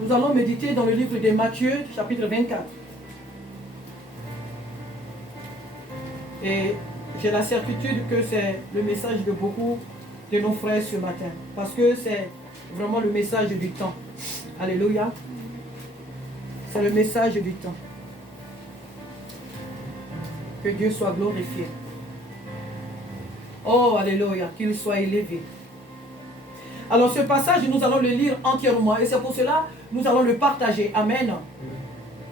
Nous allons méditer dans le livre de Matthieu, chapitre 24. Et j'ai la certitude que c'est le message de beaucoup de nos frères ce matin. Parce que c'est vraiment le message du temps. Alléluia. C'est le message du temps. Que Dieu soit glorifié. Oh, alléluia, qu'il soit élevé. Alors ce passage, nous allons le lire entièrement. Et c'est pour cela que nous allons le partager. Amen.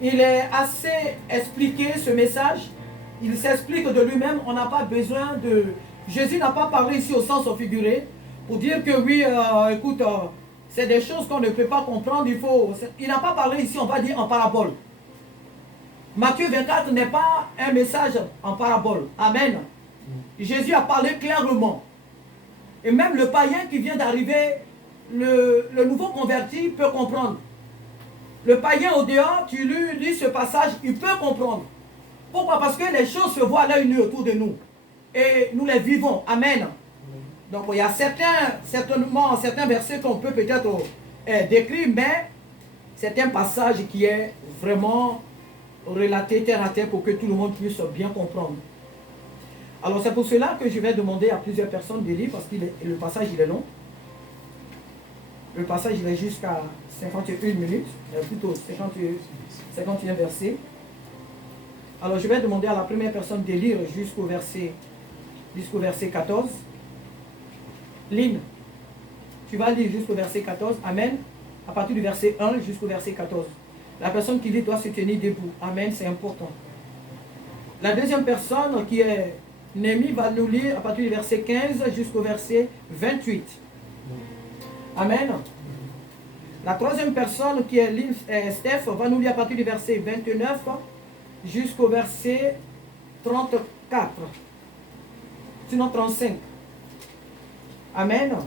Il est assez expliqué, ce message. Il s'explique de lui-même. On n'a pas besoin de... Jésus n'a pas parlé ici au sens figuré. Pour dire que oui, écoute, c'est des choses qu'on ne peut pas comprendre. Il n'a pas parlé ici, on va dire, en parabole. Matthieu 24 n'est pas un message en parabole. Amen. Jésus a parlé clairement. Et même le païen qui vient d'arriver, le nouveau converti peut comprendre. Le païen au dehors, tu lui lis ce passage, il peut comprendre. Pourquoi? Parce que les choses se voient à l'œil nu autour de nous. Et nous les vivons. Amen. Donc il y a certainement certains versets qu'on peut peut-être décrire, mais c'est un passage qui est vraiment relaté terre à terre pour que tout le monde puisse bien comprendre. Alors c'est pour cela que je vais demander à plusieurs personnes de lire, parce que le passage il est long. Le passage il est jusqu'à 51 minutes, plutôt 51 versets. Alors je vais demander à la première personne de lire jusqu'au verset 14. Lynn, tu vas lire jusqu'au verset 14. Amen. À partir du verset 1 jusqu'au verset 14. La personne qui lit doit se tenir debout. Amen, c'est important. La deuxième personne qui est Némi va nous lire à partir du verset 15 jusqu'au verset 28. Amen. La troisième personne qui est Steph va nous lire à partir du verset 29 jusqu'au verset 34. Sinon 35. Amen.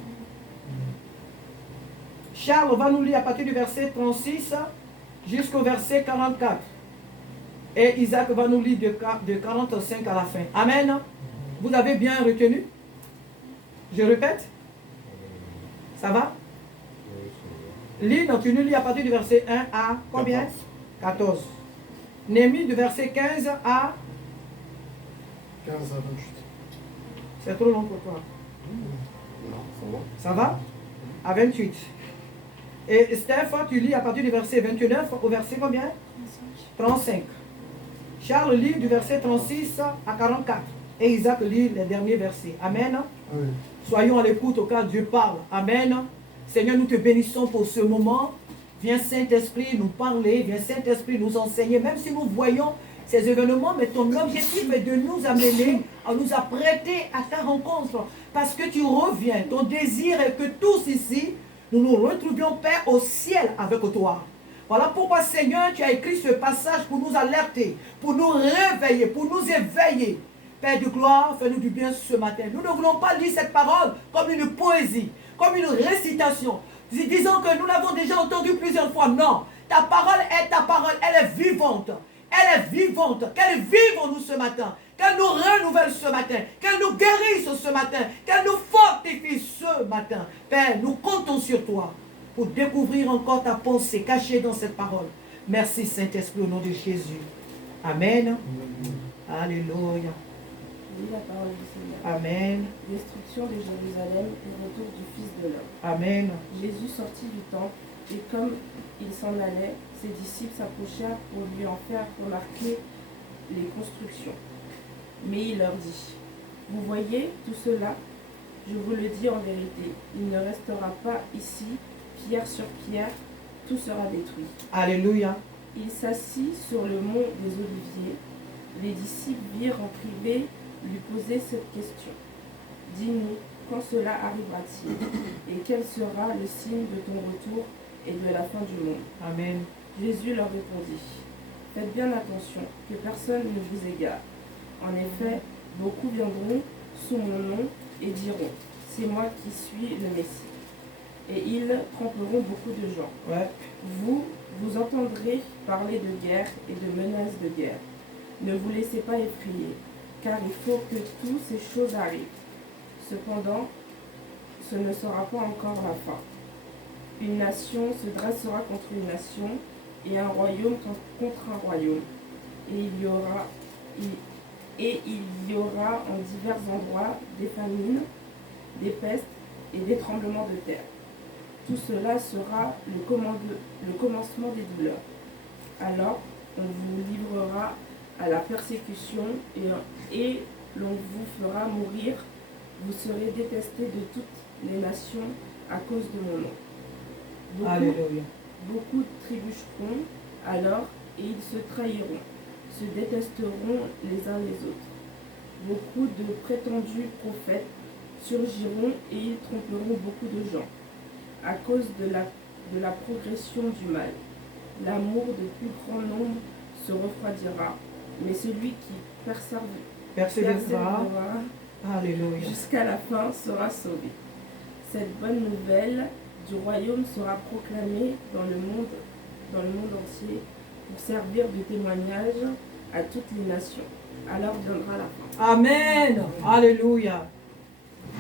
Charles va nous lire à partir du verset 36 jusqu'au verset 44. Et Isaac va nous lire de 45 à la fin. Amen. Vous avez bien retenu? Je répète? Ça va? Lynn, tu nous lis à partir du verset 1 à combien? 14. Némi du verset 15 à 15 à 28. C'est trop long pour toi. Non, Ça va? À 28. Et Steph, tu lis à partir du verset 29 au verset combien? 35. Charles lit du verset 36 à 44. Et Isaac lit les derniers versets. Amen. Oui. Soyons à l'écoute au cas où Dieu parle. Amen. Seigneur, nous te bénissons pour ce moment. Viens Saint-Esprit nous parler. Viens Saint-Esprit nous enseigner. Même si nous voyons ces événements, mais ton objectif est de nous amener à nous apprêter à ta rencontre. Parce que tu reviens. Ton désir est que tous ici, nous nous retrouvions, Père, au ciel avec toi. Voilà pourquoi, Seigneur, tu as écrit ce passage pour nous alerter, pour nous réveiller, pour nous éveiller. Père de gloire, fais-nous du bien ce matin. Nous ne voulons pas lire cette parole comme une poésie, comme une récitation, disant que nous l'avons déjà entendu plusieurs fois. Non, ta parole est ta parole, elle est vivante. Elle est vivante. Qu'elle vive en nous ce matin. Qu'elle nous renouvelle ce matin. Qu'elle nous guérisse ce matin. Qu'elle nous fortifie ce matin. Père, nous comptons sur toi pour découvrir encore ta pensée cachée dans cette parole. Merci Saint-Esprit au nom de Jésus. Amen. Alléluia. Lis la parole du Seigneur. Amen. Destruction de Jérusalem et retour du Fils de l'homme. Amen. Jésus sortit du temple et comme il s'en allait, ses disciples s'approchèrent pour lui en faire remarquer les constructions. Mais il leur dit, vous voyez tout cela? Je vous le dis en vérité, il ne restera pas ici pierre sur pierre, tout sera détruit. Alléluia. Il s'assit sur le mont des Oliviers. Les disciples virent en privé lui poser cette question. Dis-nous, quand cela arrivera-t-il? Et quel sera le signe de ton retour et de la fin du monde? Amen. Jésus leur répondit, faites bien attention, que personne ne vous égare. En effet, beaucoup viendront sous mon nom et diront, c'est moi qui suis le Messie. Et ils tromperont beaucoup de gens. Ouais. Vous entendrez parler de guerre et de menaces de guerre. Ne vous laissez pas effrayer, car il faut que toutes ces choses arrivent. Cependant, ce ne sera pas encore la fin. Une nation se dressera contre une nation, et un royaume contre un royaume. Et il y aura en divers endroits des famines, des pestes et des tremblements de terre. Tout cela sera le commencement des douleurs. Alors, on vous livrera à la persécution et l'on vous fera mourir. Vous serez détestés de toutes les nations à cause de mon nom. Alléluia. Beaucoup trébucheront alors et ils se trahiront, se détesteront les uns les autres. Beaucoup de prétendus prophètes surgiront et ils tromperont beaucoup de gens. À cause de la progression du mal, l'amour de plus grand nombre se refroidira, mais celui qui persévérera Alléluia. jusqu'à la fin sera sauvé. Cette bonne nouvelle du royaume sera proclamée dans le monde entier pour servir de témoignage à toutes les nations. Alors viendra la fin. Amen. Alléluia.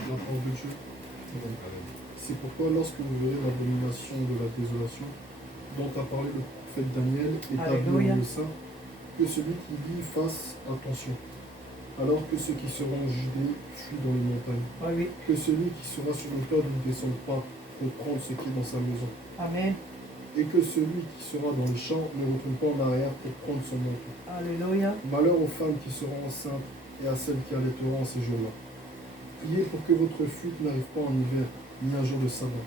La parole de Dieu. C'est pourquoi lorsque vous verrez l'abomination de la désolation dont a parlé le prophète Daniel, établi Alléluia. dans le sein, que celui qui lit fasse attention, alors que ceux qui seront en Judée fuient dans les montagnes, Oui. que celui qui sera sur le toit ne descende pas pour prendre ce qui est dans sa maison, Amen. et que celui qui sera dans le champ ne retourne pas en arrière pour prendre son manteau. Alléluia. Malheur aux femmes qui seront enceintes et à celles qui allaiteront en ces jours-là. Priez pour que votre fuite n'arrive pas en hiver, ni un jour de sabbat.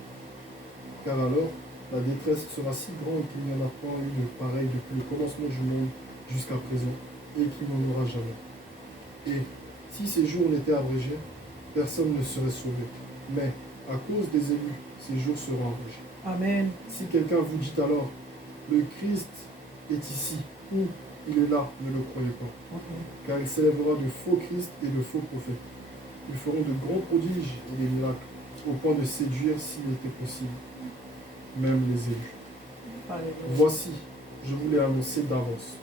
Car alors, la détresse sera si grande qu'il n'y en a pas une pareille depuis le commencement du monde jusqu'à présent, et qu'il n'y en aura jamais. Et si ces jours l'étaient abrégés, personne ne serait sauvé. Mais, à cause des élus, ces jours seront abrégés. Amen. Si quelqu'un vous dit alors, le Christ est ici, ou il est là, ne le croyez pas. Car il s'élèvera de faux Christ et de faux prophètes. Ils feront de grands prodiges et des miracles, au point de séduire, s'il était possible, même les élus. Alléluia. Voici, je vous l'ai annoncé d'avance.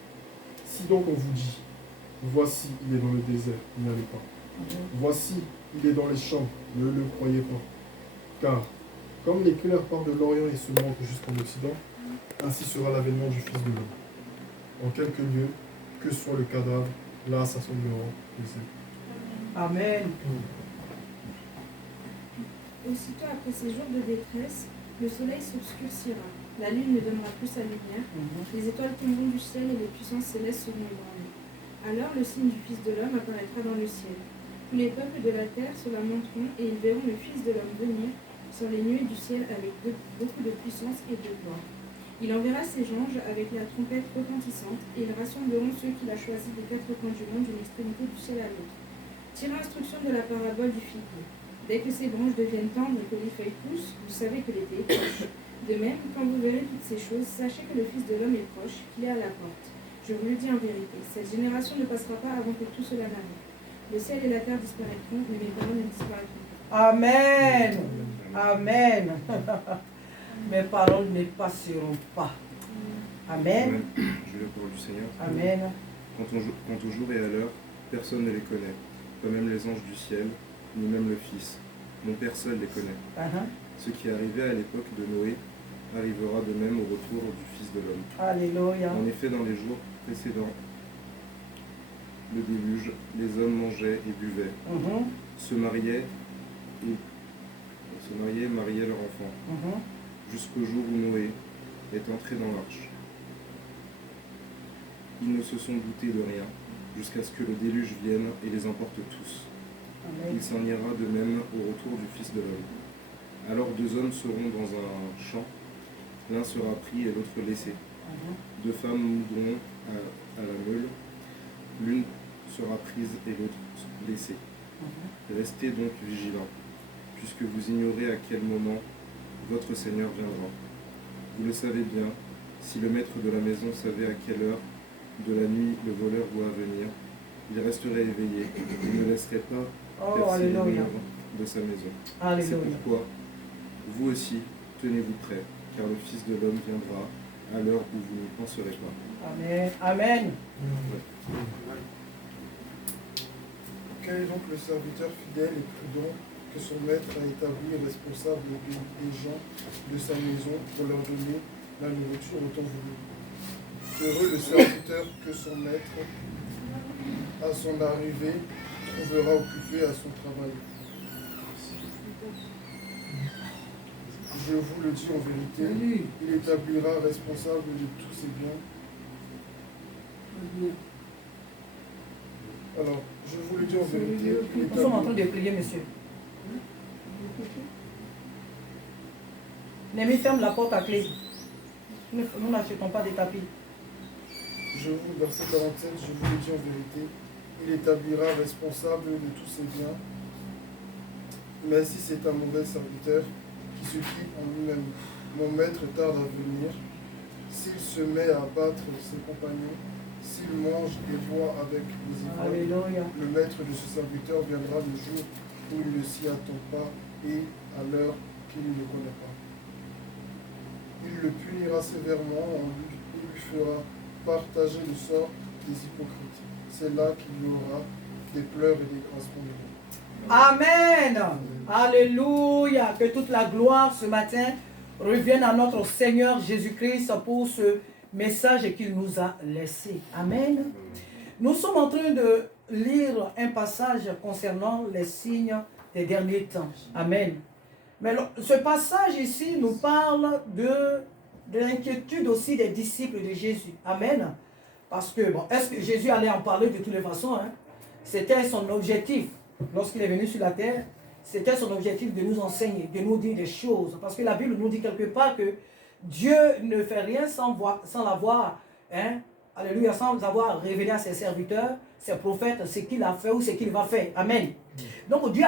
Si donc on vous dit, voici, il est dans le désert, n'y allez pas. Voici, il est dans les champs, ne le croyez pas. Car, comme l'éclair part de l'Orient et se monte jusqu'en Occident, ainsi sera l'avènement du Fils de l'homme. En quelques lieux, que soit le cadavre, là s'assembleront les élus. Amen. Aussitôt après ces jours de détresse, le soleil s'obscurcira, la lune ne donnera plus sa lumière, les étoiles tomberont du ciel et les puissances célestes seront ébranlées. Alors le signe du Fils de l'homme apparaîtra dans le ciel. Tous les peuples de la terre se lamenteront et ils verront le Fils de l'homme venir sur les nuées du ciel avec beaucoup de puissance et de gloire. Il enverra ses anges avec la trompette retentissante et ils rassembleront ceux qu'il a choisis des quatre coins du monde d'une extrémité du ciel à l'autre. Tirez instruction de la parabole du figuier. Dès que ses branches deviennent tendres et que les feuilles poussent, vous savez que l'été est proche. De même, quand vous verrez toutes ces choses, sachez que le Fils de l'homme est proche, qu'il est à la porte. Je vous le dis en vérité, cette génération ne passera pas avant que tout cela n'arrive. Le ciel et la terre disparaîtront, mais mes paroles ne disparaîtront pas. Amen. Amen. Mes paroles ne passeront pas. Amen. Je lis la parole du Seigneur. Amen. Quant au jour et à l'heure, personne ne les connaît, pas même les anges du ciel, ni même le Fils. Mon Père seul les connaît. Ce qui est arrivé à l'époque de Noé arrivera de même au retour du Fils de l'homme. Alléluia. En effet, dans les jours précédents le déluge, les hommes mangeaient et buvaient, se mariaient, mariaient leurs enfants, jusqu'au jour où Noé est entré dans l'arche. Ils ne se sont doutés de rien, jusqu'à ce que le déluge vienne et les emporte tous. Amen. Il s'en ira de même au retour du Fils de l'homme. Alors deux hommes seront dans un champ, l'un sera pris et l'autre laissé. Deux femmes moudront à la meule, l'une sera prise et l'autre laissée. Restez donc vigilants, puisque vous ignorez à quel moment votre Seigneur viendra. Vous le savez bien, si le maître de la maison savait à quelle heure de la nuit le voleur doit venir, il resterait éveillé et ne laisserait pas percer les murs de sa maison. C'est pourquoi, vous aussi, tenez-vous prêts, car le Fils de l'homme viendra à l'heure où vous n'y penserez pas. Amen. Amen. Quel est donc le serviteur fidèle et prudent que son maître a établi responsable des gens de sa maison pour leur donner la nourriture au temps voulu. Heureux le serviteur que son maître, à son arrivée, trouvera occupé à son travail. Je vous le dis en vérité, il établira responsable de tous ses biens. Alors, je vous le dis en vérité, il Nous sommes en train établira... de prier, monsieur. Némi, ferme la porte à clé. Nous n'achetons pas des tapis. Verset 47, je vous le dis en vérité, il établira responsable de tous ses biens. Mais si c'est un mauvais serviteur qui se fie en lui-même, mon maître tarde à venir, s'il se met à battre ses compagnons, s'il mange et boit avec les ivrognes, Alléluia. le maître de ce serviteur viendra le jour où il ne s'y attend pas et à l'heure qu'il ne connaît pas. Il le punira sévèrement, il lui fera partager le sort des hypocrites. C'est là qu'il y aura des pleurs et des grincements de dents. Amen. Alléluia. Que toute la gloire ce matin revienne à notre Seigneur Jésus-Christ pour ce message qu'il nous a laissé. Amen. Nous sommes en train de lire un passage concernant les signes des derniers temps. Amen. Mais ce passage ici nous parle de l'inquiétude aussi des disciples de Jésus. Amen. Parce que, bon, est-ce que Jésus allait en parler de toutes les façons, hein? C'était son objectif. Lorsqu'il est venu sur la terre, c'était son objectif de nous enseigner, de nous dire des choses. Parce que la Bible nous dit quelque part que Dieu ne fait rien sans l'avoir, hein? Alléluia, sans avoir révélé à ses serviteurs, ses prophètes, ce qu'il a fait ou ce qu'il va faire. Amen. Donc Jésus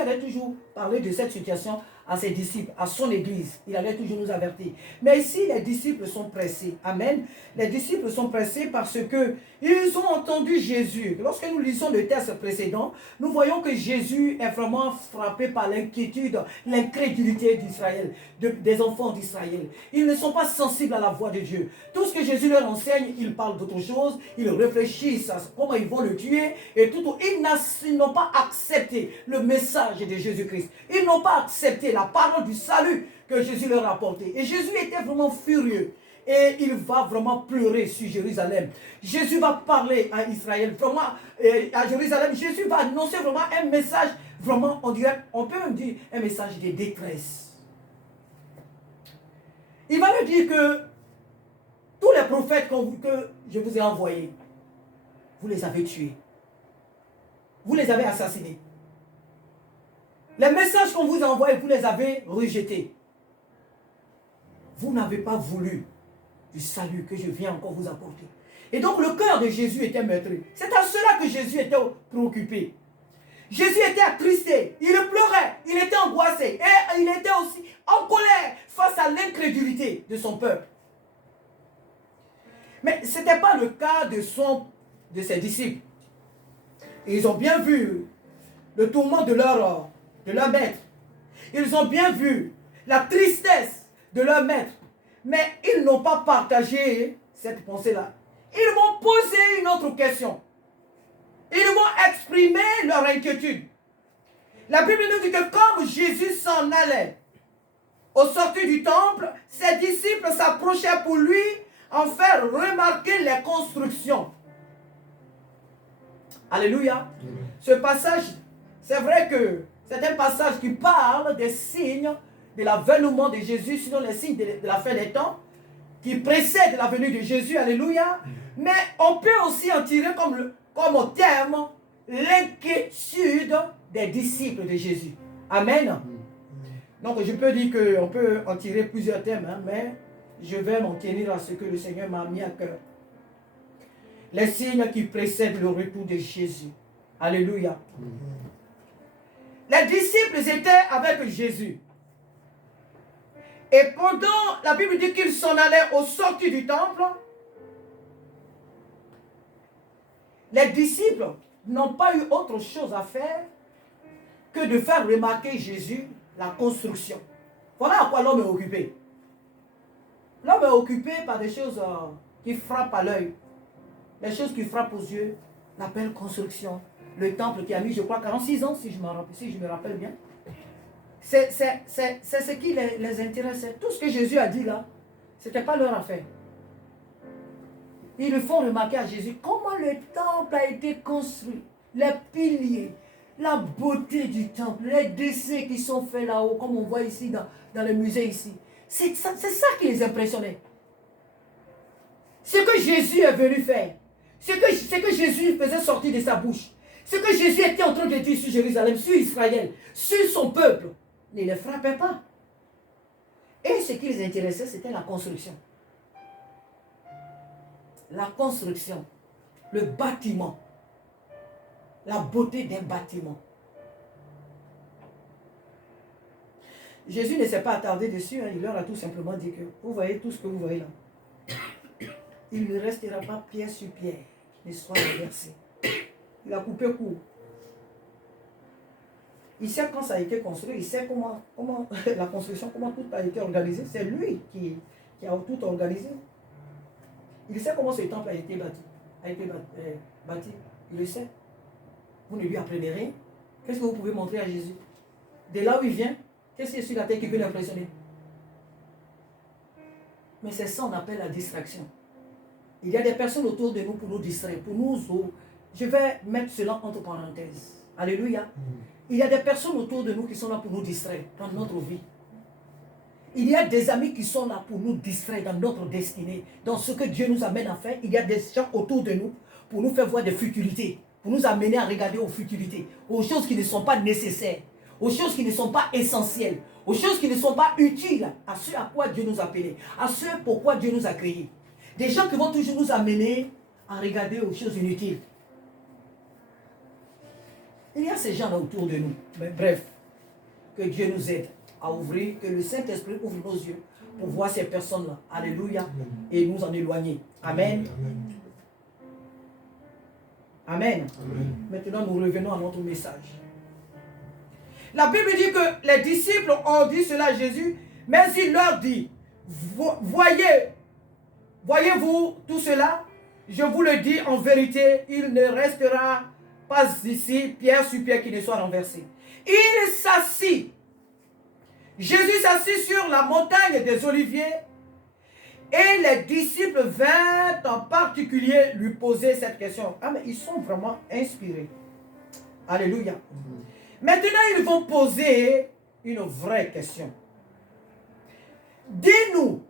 allait toujours parler de cette situation à ses disciples, à son église. Il allait toujours nous avertir. Mais ici, les disciples sont pressés. Amen. Les disciples sont pressés parce que ils ont entendu Jésus. Lorsque nous lisons le texte précédent, nous voyons que Jésus est vraiment frappé par l'inquiétude, l'incrédulité d'Israël, des enfants d'Israël. Ils ne sont pas sensibles à la voix de Dieu. Tout ce que Jésus leur enseigne, ils parlent d'autre chose, ils réfléchissent à comment ils vont le tuer et tout. Ils n'ont pas accepté le message de Jésus-Christ. Ils n'ont pas accepté la parole du salut que Jésus leur a apporté. Et Jésus était vraiment furieux. Et il va vraiment pleurer sur Jérusalem. Jésus va parler à Israël, vraiment à Jérusalem. Jésus va annoncer vraiment un message, vraiment, on peut même dire un message de détresse. Il va leur dire que tous les prophètes que je vous ai envoyés, vous les avez tués. Vous les avez assassinés. Les messages qu'on vous a envoyés, vous les avez rejetés. Vous n'avez pas voulu du salut que je viens encore vous apporter. Et donc le cœur de Jésus était meurtri. C'est à cela que Jésus était préoccupé. Jésus était attristé, il pleurait, il était angoissé et il était aussi en colère face à l'incrédulité de son peuple. Mais ce n'était pas le cas de ses disciples. Ils ont bien vu le tourment de leur maître. Ils ont bien vu la tristesse de leur maître. Mais ils n'ont pas partagé cette pensée-là. Ils vont poser une autre question. Ils vont exprimer leur inquiétude. La Bible nous dit que comme Jésus s'en allait au sortir du temple, ses disciples s'approchaient pour lui en faire remarquer les constructions. Alléluia. Ce passage, c'est vrai que c'est un passage qui parle des signes de l'avènement de Jésus, sinon les signes de la fin des temps, qui précèdent la venue de Jésus. Alléluia. Mais on peut aussi en tirer comme terme l'inquiétude des disciples de Jésus. Amen. Donc je peux dire qu'on peut en tirer plusieurs thèmes, hein, mais je vais m'en tenir à ce que le Seigneur m'a mis à cœur. Les signes qui précèdent le retour de Jésus. Alléluia. Les disciples étaient avec Jésus. Et pendant, la Bible dit qu'ils s'en allaient au sortir du temple. Les disciples n'ont pas eu autre chose à faire que de faire remarquer Jésus la construction. Voilà à quoi l'homme est occupé. L'homme est occupé par des choses qui frappent à l'œil. Les choses qui frappent aux yeux, la belle construction, le temple qui a mis, je crois, 46 ans, si je me rappelle bien. C'est ce qui les intéressait. Tout ce que Jésus a dit là, ce n'était pas leur affaire. Ils le font remarquer à Jésus comment le temple a été construit, les piliers, la beauté du temple, les dessins qui sont faits là-haut, comme on voit ici dans le musée ici. C'est ça qui les impressionnait. Ce que Jésus est venu faire, ce que Jésus faisait sortir de sa bouche, ce que Jésus était en train de dire sur Jérusalem, sur Israël, sur son peuple, ne les frappait pas. Et ce qui les intéressait, c'était la construction. La construction, le bâtiment, la beauté d'un bâtiment. Jésus ne s'est pas attardé dessus, il leur a tout simplement dit que vous voyez tout ce que vous voyez là. Il ne restera pas pierre sur pierre qui ne soit renversé. Il a coupé court. Il sait quand ça a été construit, il sait comment la construction, comment tout a été organisé. C'est lui qui a tout organisé. Il sait comment ce temple a été bâti. Il le sait. Vous ne lui apprenez rien. Qu'est-ce que vous pouvez montrer à Jésus? De là où il vient, qu'est-ce qui est sur la terre qui peut l'impressionner? Mais c'est ça qu'on appelle la distraction. Il y a des personnes autour de nous pour nous distraire, pour nous... Je vais mettre cela entre parenthèses. Alléluia. Il y a des personnes autour de nous qui sont là pour nous distraire dans notre vie. Il y a des amis qui sont là pour nous distraire dans notre destinée, dans ce que Dieu nous amène à faire. Il y a des gens autour de nous pour nous faire voir des futilités, pour nous amener à regarder aux futilités, aux choses qui ne sont pas nécessaires, aux choses qui ne sont pas essentielles, aux choses qui ne sont pas utiles à ce à quoi Dieu nous a appelés, à ce pourquoi Dieu nous a créés. Des gens qui vont toujours nous amener à regarder aux choses inutiles. Il y a ces gens-là autour de nous. Mais bref, que Dieu nous aide à ouvrir, que le Saint-Esprit ouvre nos yeux pour voir ces personnes-là. Alléluia. Et nous en éloigner. Amen. Amen. Amen. Maintenant, nous revenons à notre message. La Bible dit que les disciples ont dit cela à Jésus, mais il leur dit, voyez-vous tout cela? Je vous le dis en vérité, il ne restera pas ici pierre sur pierre qui ne soit renversée. Il s'assit. Jésus s'assit sur la montagne des Oliviers et les disciples vinrent en particulier lui poser cette question. Ah, mais ils sont vraiment inspirés. Alléluia. Maintenant, ils vont poser une vraie question. Dis-nous,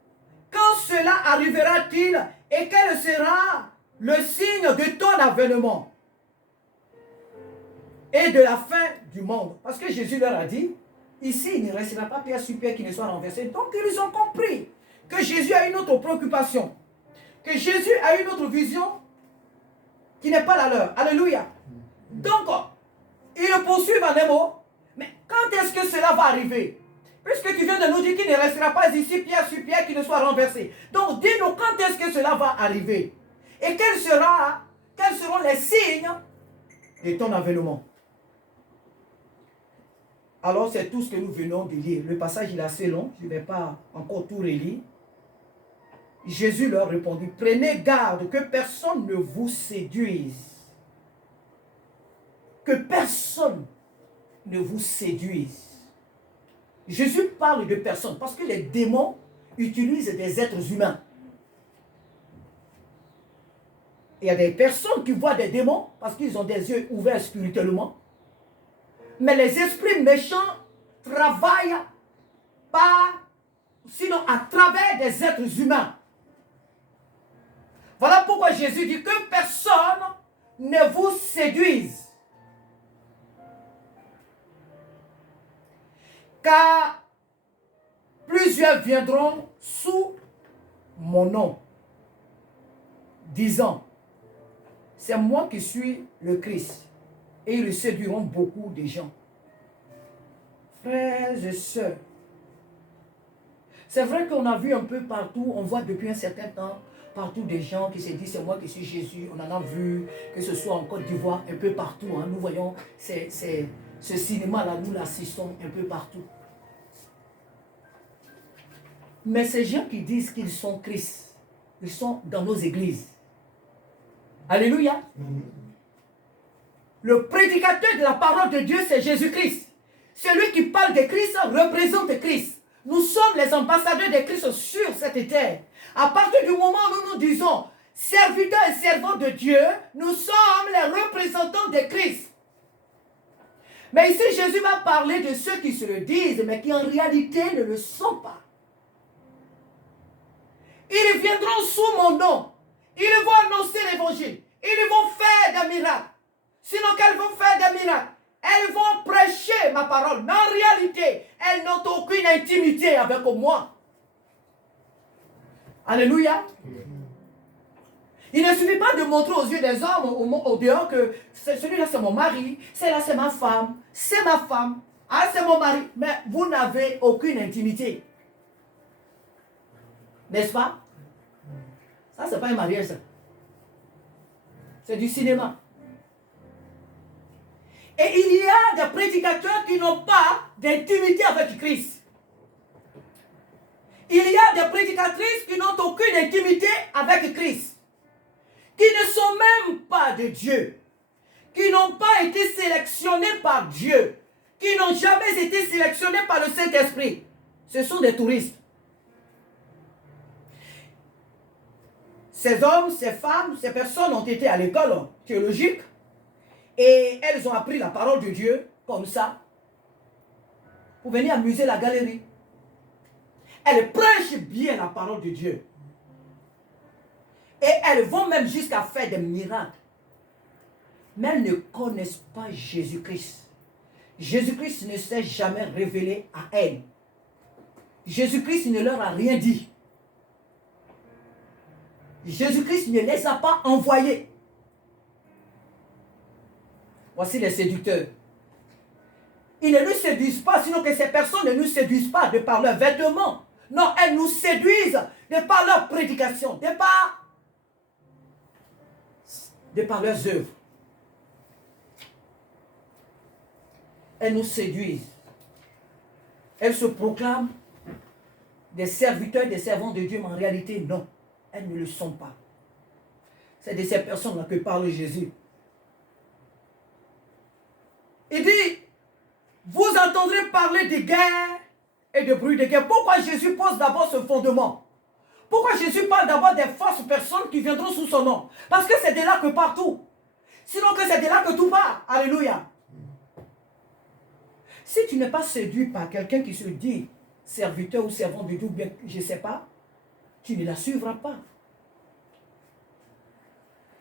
quand cela arrivera-t-il et quel sera le signe de ton avènement et de la fin du monde? Parce que Jésus leur a dit, ici, il ne restera pas pierre sur pierre qui ne soit renversé. Donc, ils ont compris que Jésus a une autre préoccupation, que Jésus a une autre vision qui n'est pas la leur. Alléluia. Donc, ils poursuivent en un mot, mais quand est-ce que cela va arriver? Puisque tu viens de nous dire qu'il ne restera pas ici pierre sur pierre qui ne soit renversé. Donc, dis-nous quand est-ce que cela va arriver? Et quels seront les signes de ton avènement? Alors, c'est tout ce que nous venons de lire. Le passage il est assez long, je ne vais pas encore tout relire. Jésus leur répondit, prenez garde que personne ne vous séduise. Que personne ne vous séduise. Jésus parle de personnes parce que les démons utilisent des êtres humains. Il y a des personnes qui voient des démons parce qu'ils ont des yeux ouverts spirituellement. Mais les esprits méchants travaillent sinon à travers des êtres humains. Voilà pourquoi Jésus dit que personne ne vous séduise. Car plusieurs viendront sous mon nom, disant, c'est moi qui suis le Christ. Et ils séduiront beaucoup de gens. Frères et sœurs, c'est vrai qu'on a vu un peu partout, on voit depuis un certain temps, partout des gens qui se disent, c'est moi qui suis Jésus. On en a vu, que ce soit en Côte d'Ivoire, un peu partout. Hein. Nous voyons ce cinéma-là, nous l'assistons un peu partout. Mais ces gens qui disent qu'ils sont Christ, ils sont dans nos églises. Alléluia. Le prédicateur de la parole de Dieu, c'est Jésus-Christ. Celui qui parle de Christ représente Christ. Nous sommes les ambassadeurs de Christ sur cette terre. À partir du moment où nous nous disons serviteurs et servants de Dieu, nous sommes les représentants de Christ. Mais ici, Jésus va parler de ceux qui se le disent, mais qui en réalité ne le sont pas. Ils viendront sous mon nom. Ils vont annoncer l'évangile. Ils vont faire des miracles. Sinon, qu'elles vont faire des miracles? Elles vont prêcher ma parole. Mais en réalité, elles n'ont aucune intimité avec moi. Alléluia. Il ne suffit pas de montrer aux yeux des hommes au dehors que celui-là c'est mon mari, celle-là c'est ma femme, ah c'est mon mari. Mais vous n'avez aucune intimité. N'est-ce pas? Ça, c'est pas un mariage, ça. C'est du cinéma. Et il y a des prédicateurs qui n'ont pas d'intimité avec Christ. Il y a des prédicatrices qui n'ont aucune intimité avec Christ. Qui ne sont même pas de Dieu. Qui n'ont pas été sélectionnés par Dieu. Qui n'ont jamais été sélectionnés par le Saint-Esprit. Ce sont des touristes. Ces hommes, ces femmes, ces personnes ont été à l'école théologique et elles ont appris la parole de Dieu comme ça pour venir amuser la galerie. Elles prêchent bien la parole de Dieu. Et elles vont même jusqu'à faire des miracles. Mais elles ne connaissent pas Jésus-Christ. Jésus-Christ ne s'est jamais révélé à elles. Jésus-Christ ne leur a rien dit. Jésus-Christ ne les a pas envoyés. Voici les séducteurs. Ils ne nous séduisent pas, sinon que ces personnes ne nous séduisent pas de par leurs vêtements. Non, elles nous séduisent de par leur prédication, de par leurs œuvres. Elles nous séduisent. Elles se proclament des serviteurs, des servants de Dieu, mais en réalité, non. Elles ne le sont pas. C'est de ces personnes-là que parle Jésus. Il dit, vous entendrez parler de guerre et de bruit de guerre. Pourquoi Jésus pose d'abord ce fondement? Pourquoi Jésus parle d'abord des fausses personnes qui viendront sous son nom? Parce que c'est de là que partout. Sinon que c'est de là que tout part. Alléluia. Si tu n'es pas séduit par quelqu'un qui se dit serviteur ou servant de Dieu, bien, je ne sais pas, tu ne la suivras pas.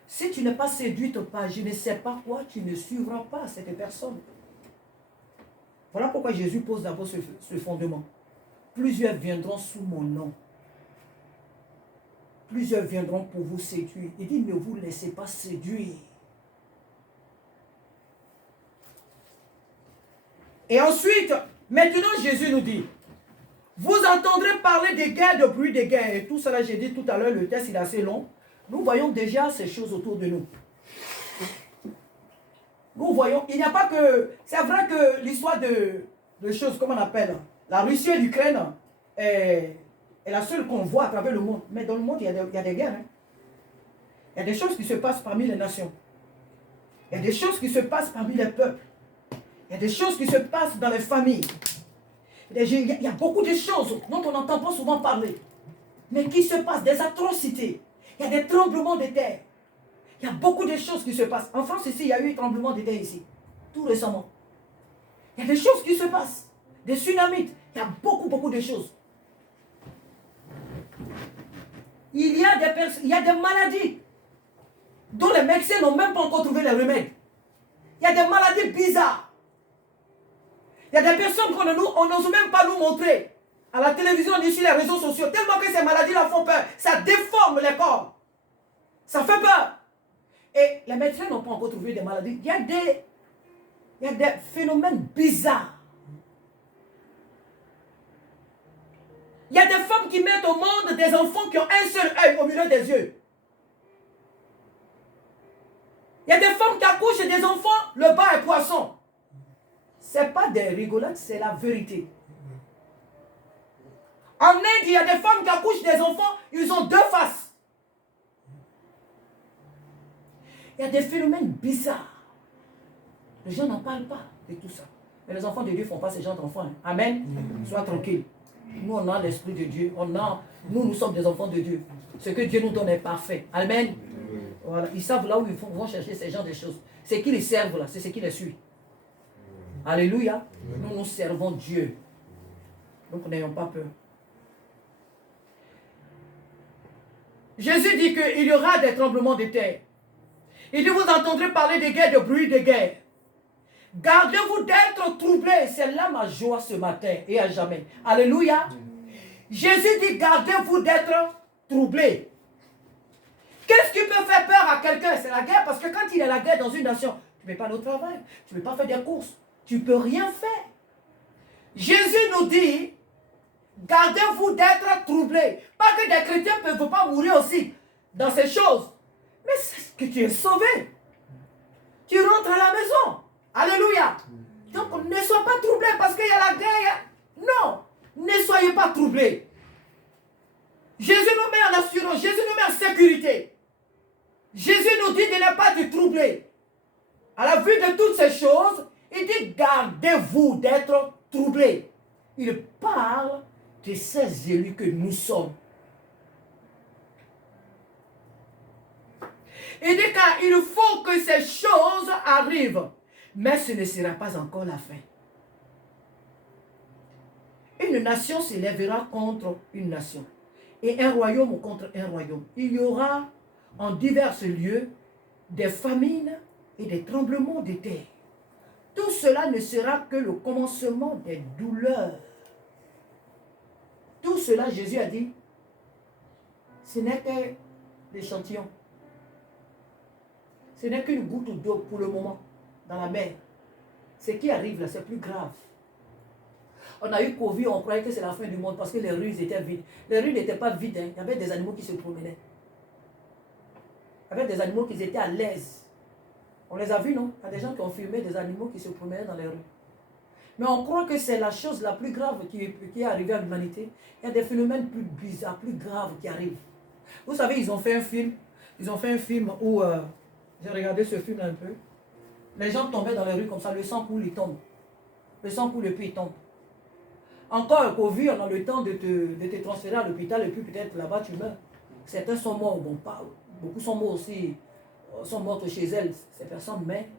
Si tu n'es pas séduite par je ne sais pas quoi, tu ne suivras pas cette personne. Voilà pourquoi Jésus pose d'abord ce fondement. Plusieurs viendront sous mon nom. Plusieurs viendront pour vous séduire. Il dit, ne vous laissez pas séduire. Et ensuite, maintenant Jésus nous dit, vous entendrez parler des guerres, de bruit des guerres. Et tout cela, j'ai dit tout à l'heure, le texte il est assez long. Nous voyons déjà ces choses autour de nous. Nous voyons, il n'y a pas que... C'est vrai que l'histoire de choses, comment on appelle, la Russie et l'Ukraine est la seule qu'on voit à travers le monde. Mais dans le monde, il y a des guerres. Hein. Il y a des choses qui se passent parmi les nations. Il y a des choses qui se passent parmi les peuples. Il y a des choses qui se passent dans les familles. Il y a beaucoup de choses dont on n'entend pas souvent parler. Mais qui se passent, des atrocités. Il y a des tremblements de terre. Il y a beaucoup de choses qui se passent. En France, ici, il y a eu un tremblement de terre ici. Tout récemment. Il y a des choses qui se passent. Des tsunamis. Il y a beaucoup de choses. Il y a des maladies dont les médecins n'ont même pas encore trouvé les remèdes. Il y a des maladies bizarres. Il y a des personnes qu'on n'ose même pas nous montrer. À la télévision, ni sur les réseaux sociaux. Tellement que ces maladies-là font peur. Ça déforme les corps. Ça fait peur. Et les médecins n'ont pas encore trouvé des maladies. Il y a des phénomènes bizarres. Il y a des femmes qui mettent au monde des enfants qui ont un seul œil au milieu des yeux. Il y a des femmes qui accouchent des enfants, le bas est poisson. Ce n'est pas des rigolades, c'est la vérité. En Inde, il y a des femmes qui accouchent des enfants, ils ont deux faces. Il y a des phénomènes bizarres. Les gens n'en parlent pas de tout ça. Mais les enfants de Dieu ne font pas ce genre d'enfants. Hein. Amen. Sois tranquille. Nous, on a l'Esprit de Dieu. Nous sommes des enfants de Dieu. Ce que Dieu nous donne est parfait. Amen. Voilà. Ils savent là où ils vont chercher ce genre de choses. Ce qui les servent là, c'est ce qui les suit. Alléluia. Nous servons Dieu. Donc n'ayons pas peur. Jésus dit qu'il y aura des tremblements de terre. Il dit, vous entendrez parler de guerre, de bruit de guerre. Gardez-vous d'être troublés. C'est là ma joie ce matin et à jamais. Alléluia. Jésus dit, gardez-vous d'être troublés. Qu'est-ce qui peut faire peur à quelqu'un? C'est la guerre, parce que quand il y a la guerre dans une nation, tu ne peux pas aller au travail, tu ne peux pas faire des courses, tu ne peux rien faire. Jésus nous dit, gardez-vous d'être troublés. Pas que des chrétiens ne peuvent pas mourir aussi dans ces choses. Mais c'est que tu es sauvé. Tu rentres à la maison. Alléluia. Donc ne sois pas troublé parce qu'il y a la guerre. Non, ne soyez pas troublés. Jésus nous met en assurance, Jésus nous met en sécurité. Jésus nous dit de ne pas te troubler. À la vue de toutes ces choses, il dit gardez-vous d'être troublés. Il parle de ces élus que nous sommes. Il dit qu'il faut que ces choses arrivent. Mais ce ne sera pas encore la fin. Une nation s'élèvera contre une nation. Et un royaume contre un royaume. Il y aura en divers lieux des famines et des tremblements de terre. Tout cela ne sera que le commencement des douleurs. Tout cela, Jésus a dit, ce n'est que l'échantillon. Ce n'est qu'une goutte d'eau pour le moment dans la mer. Ce qui arrive là, c'est plus grave. On a eu Covid, on croyait que c'est la fin du monde parce que les rues étaient vides. Les rues n'étaient pas vides, hein. Il y avait des animaux qui se promenaient. Il y avait des animaux qui étaient à l'aise. On les a vus, non? Il y a des gens qui ont filmé des animaux qui se promenaient dans les rues. Mais on croit que c'est la chose la plus grave qui est arrivée à l'humanité. Il y a des phénomènes plus bizarres, plus graves qui arrivent. Vous savez, ils ont fait un film. Ils ont fait un film où... j'ai regardé ce film un peu. Les gens tombaient dans les rues comme ça, le sang coule, ils tombent. Le sang coule et puis ils tombent. Encore un Covid, on a le temps de te transférer à l'hôpital et puis peut-être là-bas tu meurs. Certains sont morts, bon, pas, beaucoup sont morts aussi, sont morts chez elles, ces personnes, mais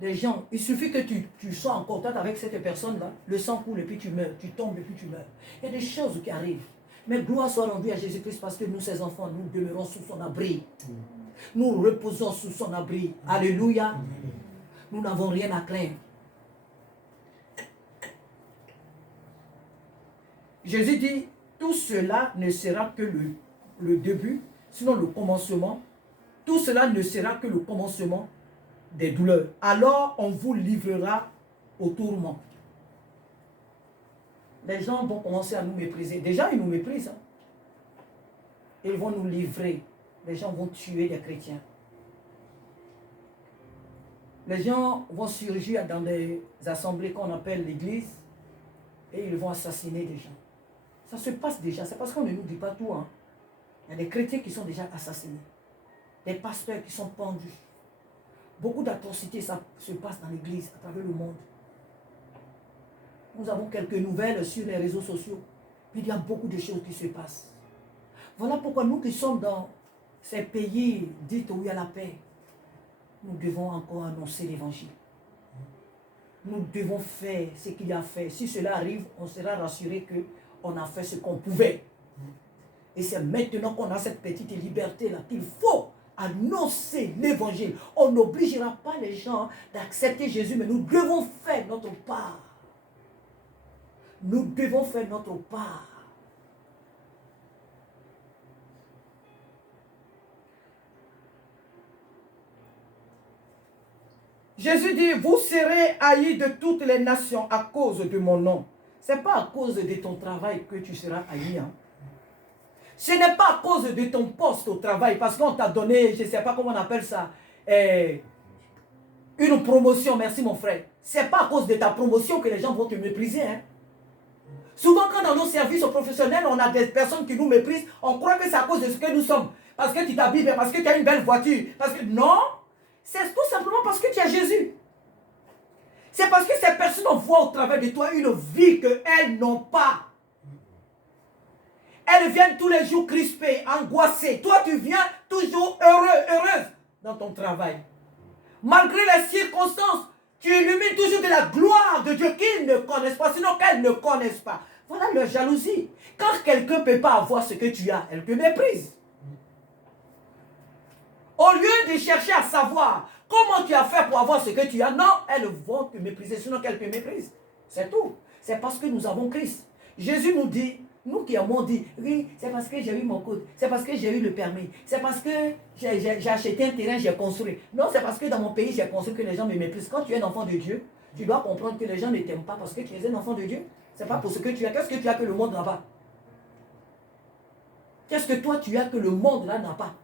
des gens, il suffit que tu sois en contact avec cette personne-là, le sang coule et puis tu meurs, tu tombes et puis tu meurs. Il y a des choses qui arrivent. Mais gloire soit rendue à Jésus-Christ parce que nous, ses enfants, nous demeurons sous son abri. Nous reposons sous son abri. Alléluia. Nous n'avons rien à craindre. Jésus dit, tout cela ne sera que le début, sinon le commencement. Tout cela ne sera que le commencement des douleurs. Alors on vous livrera au tourment. Les gens vont commencer à nous mépriser. Déjà, ils nous méprisent. Hein. Ils vont nous livrer. Les gens vont tuer des chrétiens. Les gens vont surgir dans des assemblées qu'on appelle l'église et ils vont assassiner des gens. Ça se passe déjà. C'est parce qu'on ne nous dit pas tout. Hein. Il y a des chrétiens qui sont déjà assassinés. Des pasteurs qui sont pendus. Beaucoup d'atrocités, ça se passe dans l'église, à travers le monde. Nous avons quelques nouvelles sur les réseaux sociaux. Mais il y a beaucoup de choses qui se passent. Voilà pourquoi nous qui sommes dans ces pays dits où il y a la paix, nous devons encore annoncer l'évangile. Nous devons faire ce qu'il y a à faire. Si cela arrive, on sera rassuré qu'on a fait ce qu'on pouvait. Et c'est maintenant qu'on a cette petite liberté-là qu'il faut annoncer l'évangile. On n'obligera pas les gens d'accepter Jésus, mais nous devons faire notre part. Nous devons faire notre part. Jésus dit, vous serez haïs de toutes les nations à cause de mon nom. Ce n'est pas à cause de ton travail que tu seras haï. Hein. Ce n'est pas à cause de ton poste au travail, parce qu'on t'a donné, je ne sais pas comment on appelle ça, une promotion, merci mon frère. Ce n'est pas à cause de ta promotion que les gens vont te mépriser. Hein. Souvent, quand dans nos services professionnels, on a des personnes qui nous méprisent, on croit que c'est à cause de ce que nous sommes. Parce que tu t'habilles, parce que tu as une belle voiture. Parce que non, C'est tout simplement parce que tu as Jésus. C'est parce que ces personnes voient au travers de toi une vie qu'elles n'ont pas. Elles viennent tous les jours crispées, angoissées. Toi, tu viens toujours heureuse dans ton travail. Malgré les circonstances, tu illumines toujours de la gloire de Dieu qu'ils ne connaissent pas, sinon qu'elles ne connaissent pas. Voilà leur jalousie. Quand quelqu'un ne peut pas avoir ce que tu as, elle te méprise. Au lieu de chercher à savoir comment tu as fait pour avoir ce que tu as, non, elles vont te mépriser, sinon qu'elles te méprisent. C'est tout. C'est parce que nous avons Christ. Jésus nous dit, nous qui avons dit, oui, c'est parce que j'ai eu mon code, c'est parce que j'ai eu le permis, c'est parce que j'ai acheté un terrain, j'ai construit. Non, c'est parce que dans mon pays, j'ai construit que les gens me méprisent. Quand tu es un enfant de Dieu, tu dois comprendre que les gens ne t'aiment pas parce que tu es un enfant de Dieu. Ce n'est pas pour ce que tu as. Qu'est-ce que tu as que le monde n'a pas? Qu'est-ce que toi tu as que le monde là n'a pas?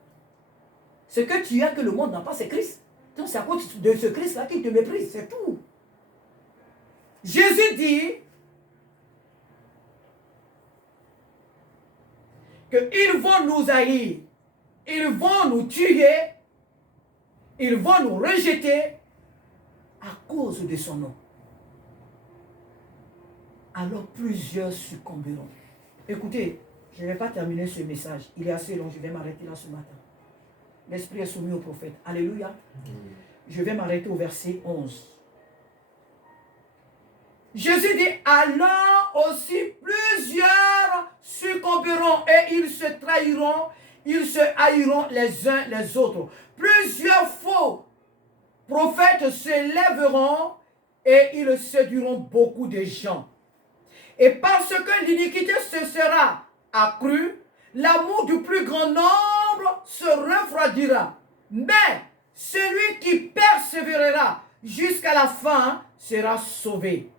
Ce que tu as que le monde n'a pas, c'est Christ. Donc c'est à cause de ce Christ-là qu'il te méprise, c'est tout. Jésus dit qu'ils vont nous haïr, ils vont nous tuer, ils vont nous rejeter à cause de son nom. Alors plusieurs succomberont. Écoutez, je ne vais pas terminer ce message. Il est assez long, je vais m'arrêter là ce matin. L'esprit est soumis au prophète. Alléluia. Je vais m'arrêter au verset 11. Jésus dit, alors aussi plusieurs succomberont et ils se trahiront, ils se haïront les uns les autres. Plusieurs faux prophètes se lèveront et ils séduiront beaucoup de gens. Et parce que l'iniquité se sera accrue, l'amour du plus grand nombre se refroidira. Mais celui qui persévérera jusqu'à la fin sera sauvé.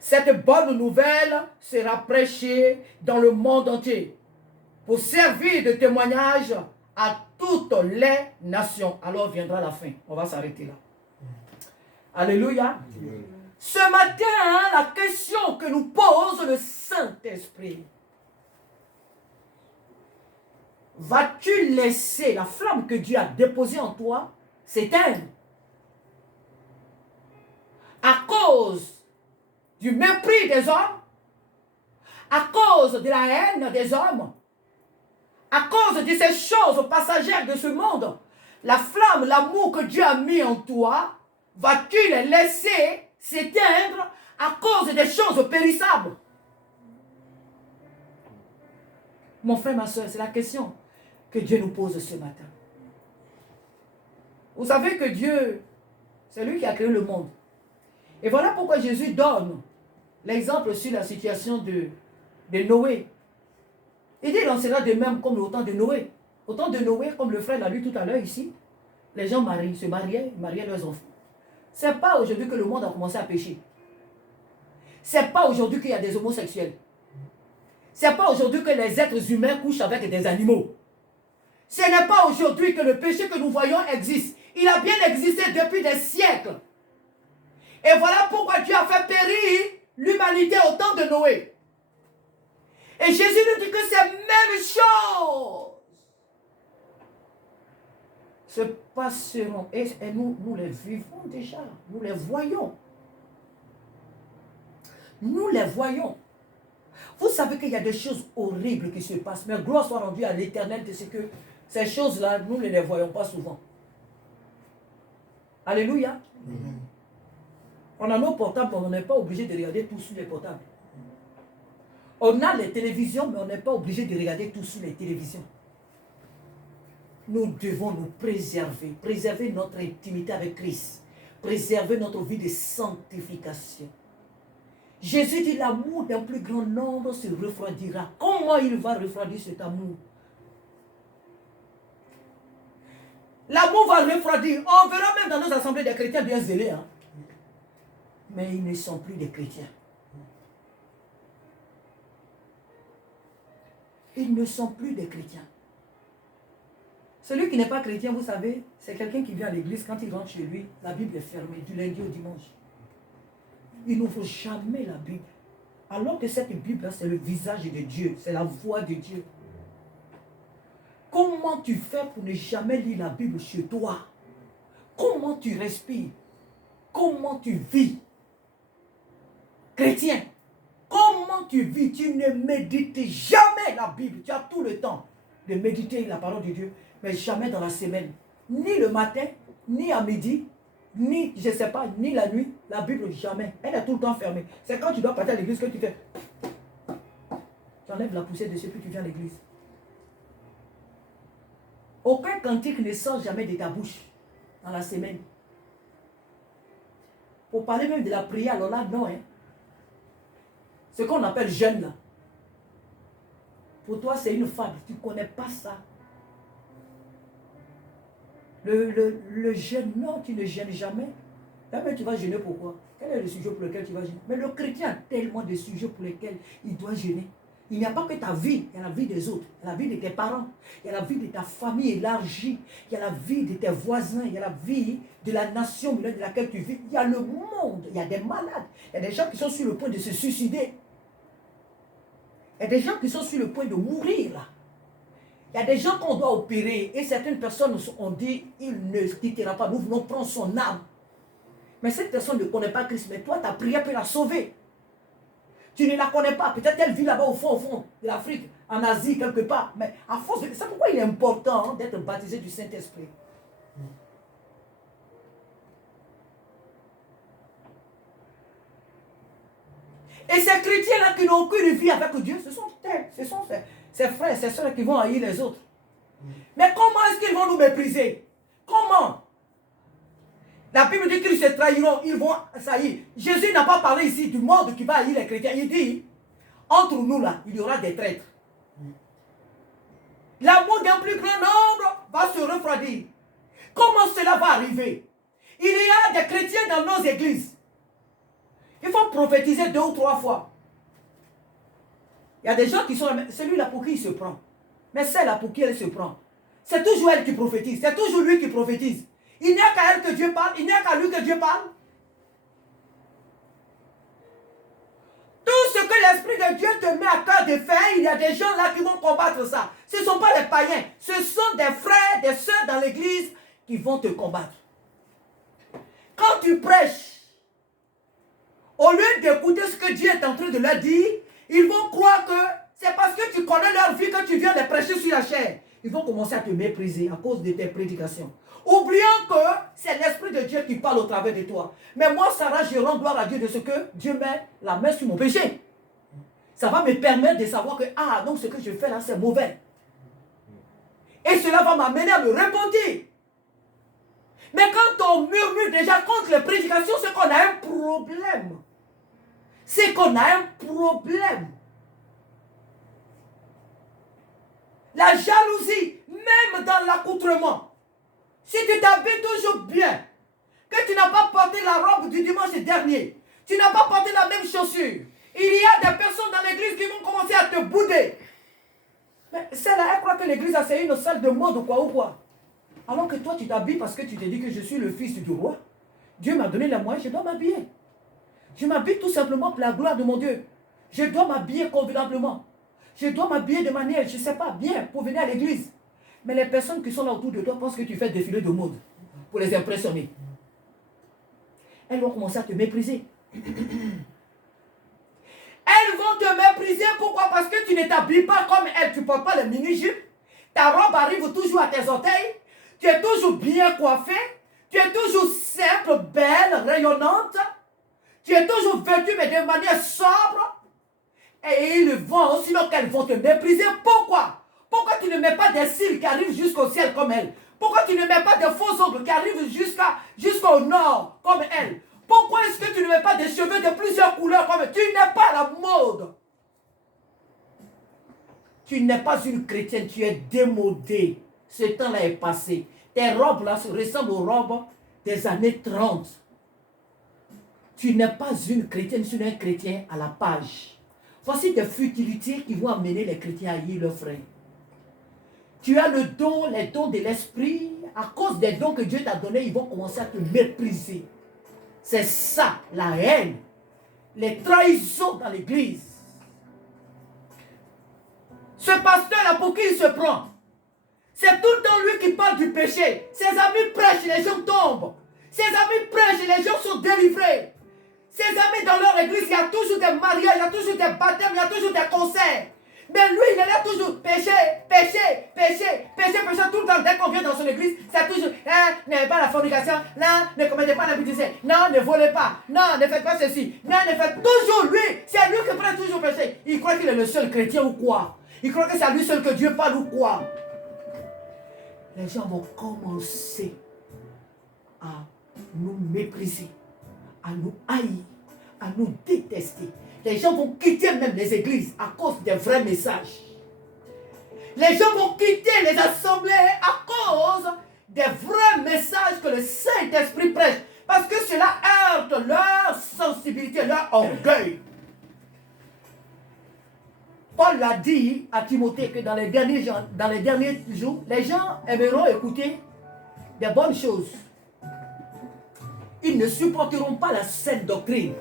Cette bonne nouvelle sera prêchée dans le monde entier pour servir de témoignage à toutes les nations. Alors viendra la fin. On va s'arrêter là. Alléluia. Ce matin, la question que nous pose le Saint-Esprit. Vas-tu laisser la flamme que Dieu a déposée en toi s'éteindre à cause du mépris des hommes, à cause de la haine des hommes, à cause de ces choses passagères de ce monde? La flamme, l'amour que Dieu a mis en toi, vas-tu les laisser s'éteindre à cause des choses périssables? Mon frère, ma soeur, c'est la question que Dieu nous pose ce matin. Vous savez que Dieu, c'est lui qui a créé le monde. Et voilà pourquoi Jésus donne l'exemple sur la situation de Noé. Il dit, il en sera de même comme au temps de Noé. Au temps de Noé, comme le frère l'a lu tout à l'heure ici, les gens se mariaient leurs enfants. Ce n'est pas aujourd'hui que le monde a commencé à pécher. Ce n'est pas aujourd'hui qu'il y a des homosexuels. Ce n'est pas aujourd'hui que les êtres humains couchent avec des animaux. Ce n'est pas aujourd'hui que le péché que nous voyons existe. Il a bien existé depuis des siècles. Et voilà pourquoi Dieu a fait périr l'humanité au temps de Noé. Et Jésus nous dit que ces mêmes choses se passeront. Et nous les vivons déjà. Nous les voyons. Nous les voyons. Vous savez qu'il y a des choses horribles qui se passent. Mais gloire soit rendue à l'Éternel de ce que ces choses-là, nous ne les voyons pas souvent. Alléluia. On a nos portables, on n'est pas obligé de regarder tout sur les portables. On a les télévisions, mais on n'est pas obligé de regarder tout sur les télévisions. Nous devons nous préserver, préserver notre intimité avec Christ, préserver notre vie de sanctification. Jésus dit, l'amour d'un plus grand nombre se refroidira. Comment il va refroidir cet amour? L'amour va refroidir. On verra même dans nos assemblées des chrétiens bien zélés. Hein? Mais ils ne sont plus des chrétiens. Ils ne sont plus des chrétiens. Celui qui n'est pas chrétien, vous savez, c'est quelqu'un qui vient à l'église, quand il rentre chez lui, la Bible est fermée, du lundi au dimanche. Il n'ouvre jamais la Bible. Alors que cette Bible-là, c'est le visage de Dieu, c'est la voix de Dieu. Comment tu fais pour ne jamais lire la Bible chez toi? Comment tu respires? Comment tu vis? Chrétien, comment tu vis? Tu ne médites jamais la Bible. Tu as tout le temps de méditer la parole de Dieu, mais jamais dans la semaine. Ni le matin, ni à midi, ni, je ne sais pas, ni la nuit. La Bible, jamais. Elle est tout le temps fermée. C'est quand tu dois partir à l'église que tu fais. Tu enlèves la poussière dessus, puis tu viens à l'église. Aucun cantique ne sort jamais de ta bouche dans la semaine. Pour parler même de la prière, alors là, non. Hein. Ce qu'on appelle jeûne, là. Pour toi, c'est une fable. Tu ne connais pas ça. Le jeûne, non, tu ne jeûnes jamais. Mais tu vas jeûner pourquoi? Quel est le sujet pour lequel tu vas jeûner? Mais le chrétien a tellement de sujets pour lesquels il doit jeûner. Il n'y a pas que ta vie, il y a la vie des autres, il y a la vie de tes parents, il y a la vie de ta famille élargie, il y a la vie de tes voisins, il y a la vie de la nation au milieu de laquelle tu vis, il y a le monde, il y a des malades, il y a des gens qui sont sur le point de se suicider. Il y a des gens qui sont sur le point de mourir là. Il y a des gens qu'on doit opérer et certaines personnes ont dit il ne quittera pas, nous venons prendre son âme. Mais cette personne ne connaît pas Christ, mais toi ta prière peut la sauver. Tu ne la connais pas, peut-être elle vit là-bas au fond de l'Afrique, en Asie quelque part. Mais à force de... C'est pourquoi il est important d'être baptisé du Saint-Esprit. Et ces chrétiens-là qui n'ont aucune vie avec Dieu, ce sont ces frères, ces soeurs qui vont haïr les autres. Mais comment est-ce qu'ils vont nous mépriser? Comment? La Bible dit qu'ils se trahiront, ils vont saillir. Jésus n'a pas parlé ici du monde qui va haïr les chrétiens. Il dit, entre nous là, il y aura des traîtres. L'amour d'un plus grand nombre va se refroidir. Comment cela va arriver? Il y a des chrétiens dans nos églises. Il faut prophétiser 2 ou 3 fois. Il y a des gens qui sont là, celui-là pour qui il se prend. Mais celle-là pour qui elle se prend. C'est toujours elle qui prophétise, c'est toujours lui qui prophétise. Il n'y a qu'à elle que Dieu parle, il n'y a qu'à lui que Dieu parle. Tout ce que l'Esprit de Dieu te met à cœur de faire, il y a des gens là qui vont combattre ça. Ce ne sont pas les païens, ce sont des frères, des sœurs dans l'église qui vont te combattre. Quand tu prêches, au lieu d'écouter ce que Dieu est en train de leur dire, ils vont croire que c'est parce que tu connais leur vie que tu viens les prêcher sur la chair. Ils vont commencer à te mépriser à cause de tes prédications. Oubliant que c'est l'Esprit de Dieu qui parle au travers de toi. Mais moi, Sarah, je rends gloire à Dieu de ce que Dieu met la main sur mon péché. Ça va me permettre de savoir que, ah, donc ce que je fais là, c'est mauvais. Et cela va m'amener à me repentir. Mais quand on murmure déjà contre les prédications, c'est qu'on a un problème. C'est qu'on a un problème. La jalousie, même dans l'accoutrement. Si tu t'habilles toujours bien, que tu n'as pas porté la robe du dimanche dernier, tu n'as pas porté la même chaussure, il y a des personnes dans l'église qui vont commencer à te bouder. Mais celle-là, elle croit que l'église, c'est une salle de mode ou quoi. Alors que toi, tu t'habilles parce que tu te dis que je suis le fils du roi. Dieu m'a donné les moyens, je dois m'habiller. Je m'habille tout simplement pour la gloire de mon Dieu. Je dois m'habiller convenablement. Je dois m'habiller de manière, je ne sais pas, bien pour venir à l'église. Mais les personnes qui sont là autour de toi pensent que tu fais défiler de mode pour les impressionner. Elles vont commencer à te mépriser. Elles vont te mépriser, pourquoi? Parce que tu ne t'habilles pas comme elles. Tu ne portes pas le mini-jupe. Ta robe arrive toujours à tes orteils. Tu es toujours bien coiffée. Tu es toujours simple, belle, rayonnante. Tu es toujours vêtue, mais de manière sobre. Et ils vont, sinon qu'elles vont te mépriser. Pourquoi? Pourquoi tu ne mets pas des cils qui arrivent jusqu'au ciel comme elles? Pourquoi tu ne mets pas de faux ongles qui arrivent jusqu'au nord comme elles? Pourquoi est-ce que tu ne mets pas des cheveux de plusieurs couleurs comme elles? Tu n'es pas la mode. Tu n'es pas une chrétienne, tu es démodée. Ce temps-là est passé. Tes robes-là se ressemblent aux robes des années 30. Tu n'es pas une chrétienne, tu es un chrétien à la page. Voici des futilités qui vont amener les chrétiens à haïr leurs frères. Tu as le don, les dons de l'esprit. À cause des dons que Dieu t'a donnés, ils vont commencer à te mépriser. C'est ça, la haine. Les trahisons dans l'église. Ce pasteur-là, pour qui il se prend? C'est tout le temps lui qui parle du péché. Ses amis prêchent, les gens tombent. Ses amis prêchent, les gens sont délivrés. Ses amis dans leur église, il y a toujours des mariages, il y a toujours des baptêmes, il y a toujours des concerts. Mais lui, il est là toujours, péché, péché, péché, péché, péché, tout le temps. Dès qu'on vient dans son église, c'est toujours, n'ayez pas la fornication, non, ne commettez pas l'impudicité, non, ne volez pas, non, ne faites pas ceci, non, ne faites toujours lui. C'est lui qui prend toujours péché. Il croit qu'il est le seul chrétien ou quoi? Il croit que c'est à lui seul que Dieu parle ou quoi? Les gens vont commencer à nous mépriser, à nous haïr, à nous détester. Les gens vont quitter même les églises à cause des vrais messages. Les gens vont quitter les assemblées à cause des vrais messages que le Saint-Esprit prêche. Parce que cela heurte leur sensibilité, leur orgueil. Paul l'a dit à Timothée que dans les derniers jours, les gens aimeront écouter des bonnes choses. Ils ne supporteront pas la saine doctrine.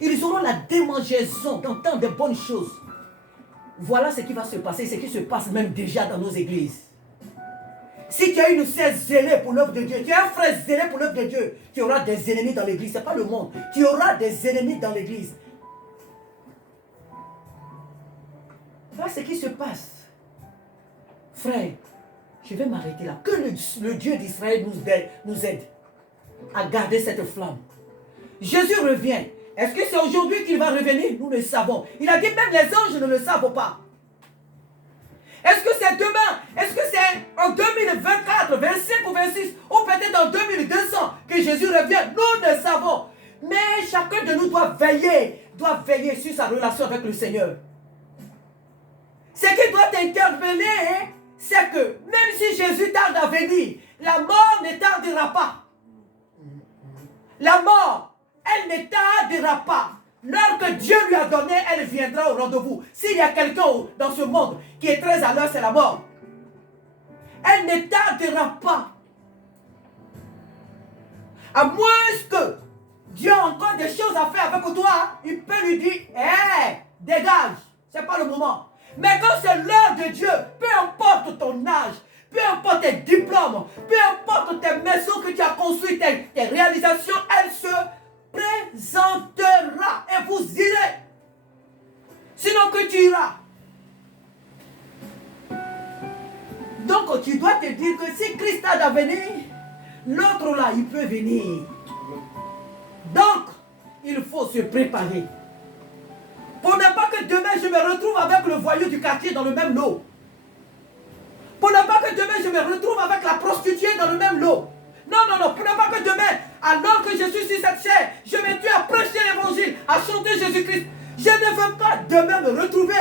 Ils auront la démangeaison d'entendre des bonnes choses. Voilà ce qui va se passer, ce qui se passe même déjà dans nos églises. Si tu as une sœur zélée pour l'œuvre de Dieu, tu as un frère zélé pour l'œuvre de Dieu, tu auras des ennemis dans l'église. Ce n'est pas le monde. Tu auras des ennemis dans l'église. Voilà ce qui se passe. Frère, je vais m'arrêter là. Que le Dieu d'Israël nous aide à garder cette flamme. Jésus revient. Est-ce que c'est aujourd'hui qu'il va revenir? Nous le savons. Il a dit même les anges ne le savent pas. Est-ce que c'est demain? Est-ce que c'est en 2024, 25 ou 26 ou peut-être en 2200 que Jésus revient? Nous le savons. Mais chacun de nous doit veiller sur sa relation avec le Seigneur. Ce qui doit t'interpeller, c'est que même si Jésus tarde à venir, la mort ne tardera pas. La mort, elle ne tardera pas. L'heure que Dieu lui a donnée, elle viendra au rendez-vous. S'il y a quelqu'un dans ce monde qui est très à l'heure, c'est la mort. Elle ne tardera pas. À moins que Dieu a encore des choses à faire avec toi, il peut lui dire, hé, dégage, c'est pas le moment. Mais quand c'est l'heure de Dieu, peu importe ton âge, peu importe tes diplômes, peu importe tes maisons que tu as construites, tes réalisations, elles se présentera et vous irez. Sinon que tu iras. Donc tu dois te dire que si Christ a à venir, l'autre là, il peut venir. Donc, il faut se préparer. Pour ne pas que demain je me retrouve avec le voyou du quartier dans le même lot. Pour ne pas que demain je me retrouve avec la prostituée dans le même lot. Non, non, non. Pour ne pas que demain, alors que je suis sur cette chair, je me tue à prêcher l'évangile, à chanter Jésus-Christ. Je ne veux pas demain me retrouver